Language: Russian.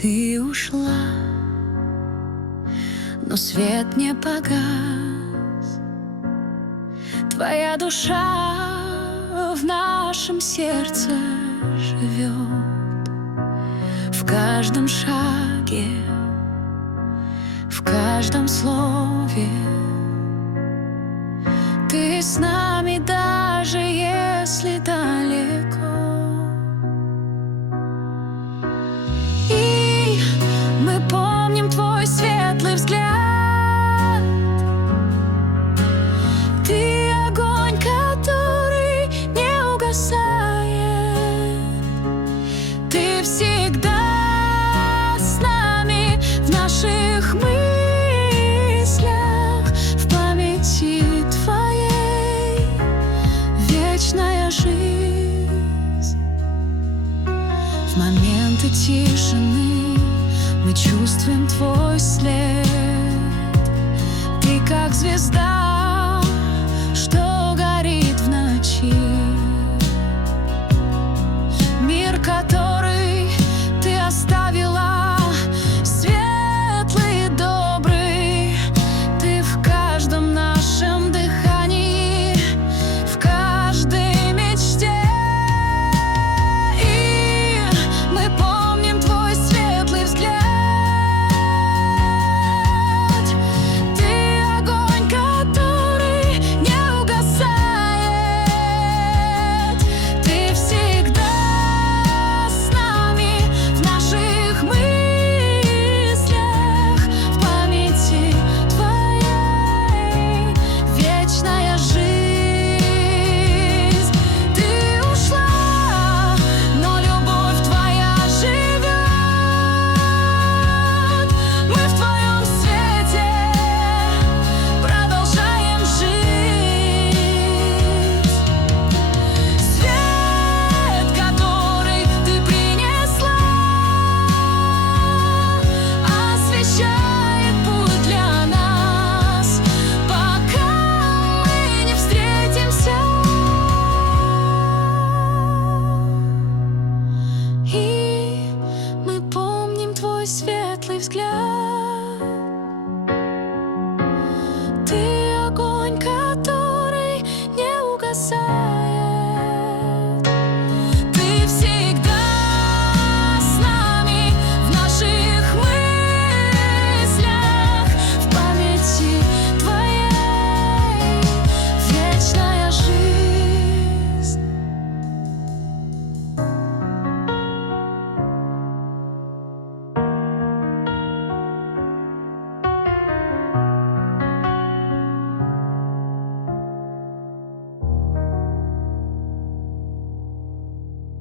Ты ушла, но свет не погас. Твоя душа в нашем сердце живет. В каждом шаге, в каждом слове. Ты с нами, даже если далеко. И мы помним твой светлый взгляд. Ты огонь, который не угасает. Ты всегда с нами в наших мыслях, в памяти твоей вечная жизнь. В моменты тишины мы чувствуем твой след. Ты как звезда, что горит в ночи. Мир, который ты оставила, светлый и добрый. Ты в каждом нашем дыхании, в каждой мечте. И мы помним твой светлый взгляд. Ты огонь, который не угасает. Ты всегда с нами в наших мыслях, в памяти твоей вечная жизнь. Ты ушла, но любовь твоя живет. Мы в твоем свете продолжаем жить. Свет, который ты принесла, освещает путь для нас, пока мы не встретимся. И мы помним твой светлый взгляд.